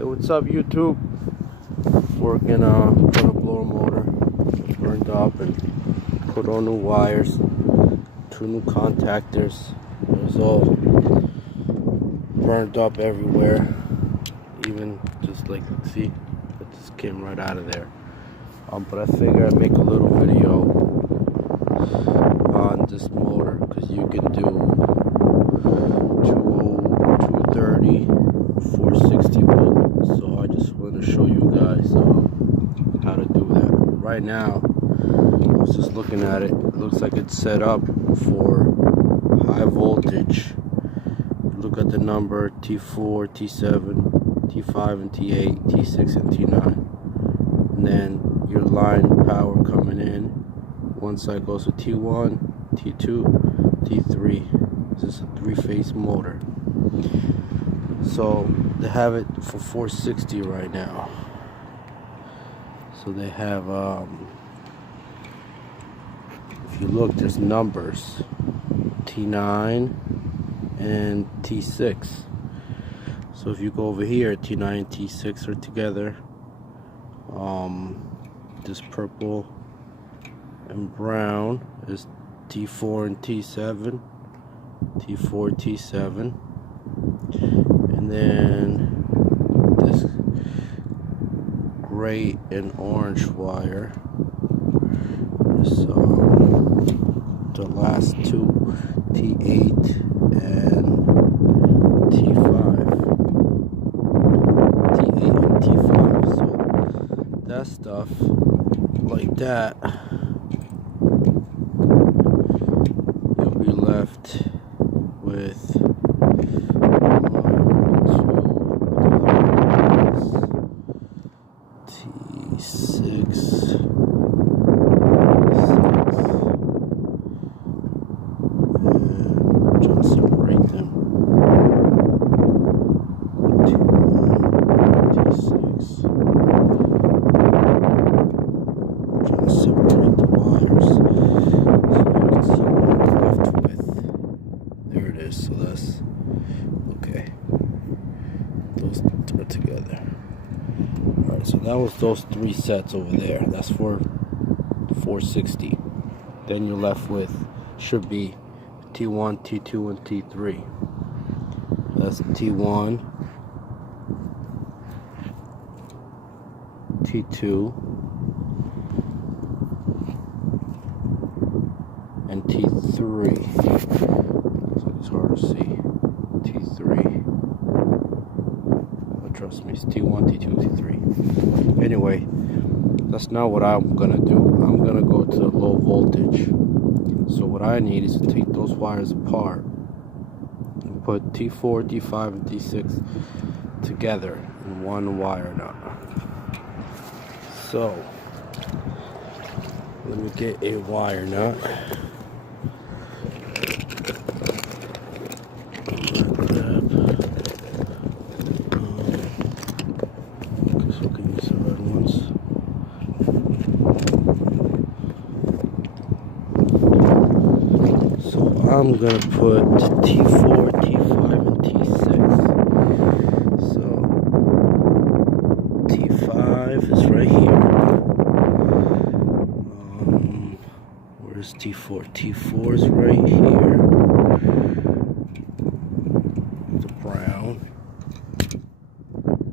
Hey, what's up, YouTube? Working on a blower motor. Burned up and put on new wires, 2 new contactors. It was all burned up everywhere. Even just like, see, it just came right out of there. But I figured I'd make a little video on this motor because you can do 230, 460 volt. So I just want to show you guys how to do that. Right now, I was just looking at it. It looks like it's set up for high voltage. Look at the number T4, T7, T5 and T8, T6 and T9. And then your line power coming in. One side goes to T1, T2, T3. This is a 3-phase motor. So they have it for 460 right now. So they have, if you look, there's numbers, T9 and T6. So if you go over here, T9 and T6 are together. This purple and brown is T4 and T7, T4, T7, and then this gray and orange wire is the last two, T8 and T5, T8 and T5. So that stuff like that, you'll be left with 6 and trying to separate them. T6. Trying to separate the wires so you can see what I'm left with. There it is. So that's okay. Those are together. Alright, so that was those 3 sets over there. That's for 460. Then you're left with, should be T1, T2, and T3. That's T1, T2, and T3. Looks like it's hard to see. T3. But trust me, it's T1, T2, T3. Anyway, that's not what I'm gonna do. I'm gonna go to low voltage. So what I need is to take those wires apart and put T4, T5, and T6 together in one wire nut. So let me get a wire nut. I'm gonna put T4, T5, and T6. So T5 is right here. Where's T4? T4 is right here. The brown.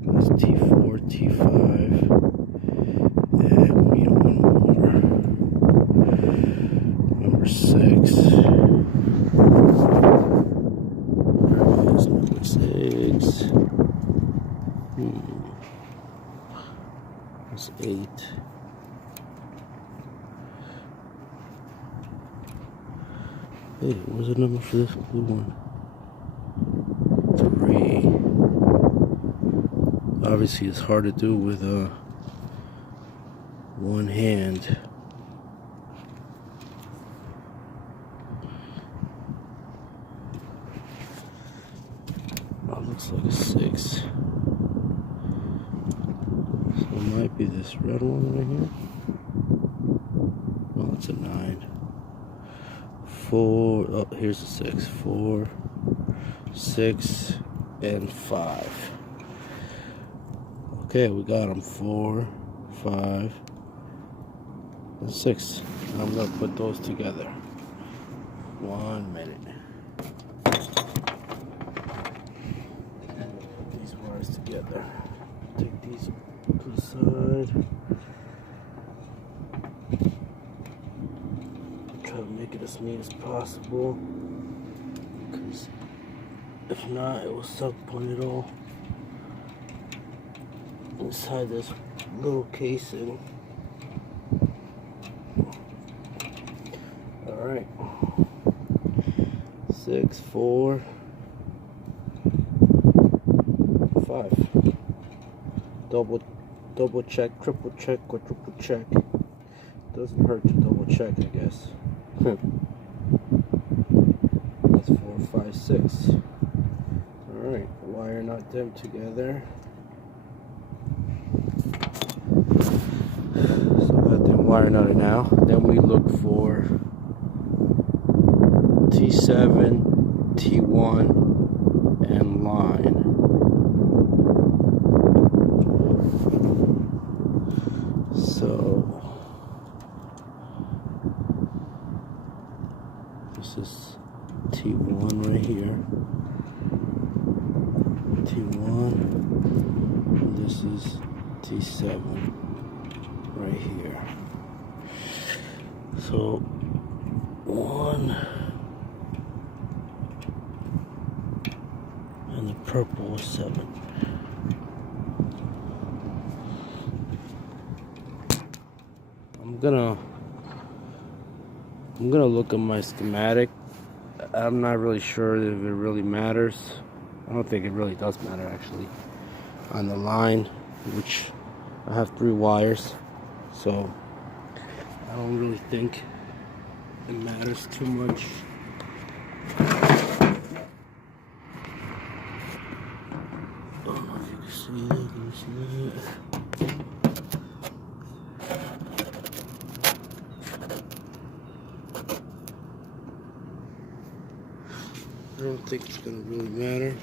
That's T4, T5, and we need one more. Number 6. Number 6. That's 8. Hey, what's the number for this blue one? 3. Obviously, it's hard to do with one hand. Looks like a 6. So it might be this red one right here. No, it's a 9. 4. Oh, here's a 6. 4, 6, and 5. Okay, we got them 4, 5, and 6. I'm gonna put those together. 1 minute. Put these wires together. Take these to the side. Try to make it as neat as possible, because if not, it will suck on it all inside this little casing. Alright. 6, 4, 5. Double check, triple check, quadruple check. Doesn't hurt to double check, I guess. That's 4, 5, 6. Alright, wire knot them together. So got them wire knotted now. Then we look for T7, T1, and line. So this is T1 right here. T1. And this is T7 right here. So 1, and the purple is 7. I'm gonna look at my schematic. I'm not really sure if it really matters. I don't think it really does matter, actually. On the line, which I have 3 wires, so I don't really think it matters too much. I don't know if you can see that. Can you see that? I don't think it's gonna really matter.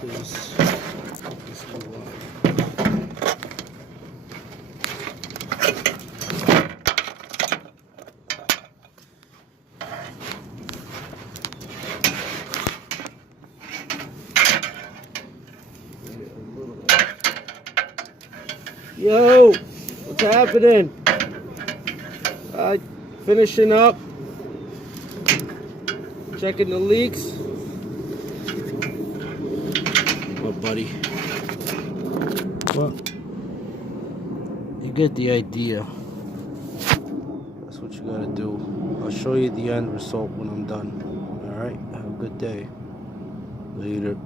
This one. Yo, what's happening? Finishing up. Checking the leaks. What, buddy? Well, you get the idea. That's what you gotta do. I'll show you the end result when I'm done. Alright, have a good day. Later.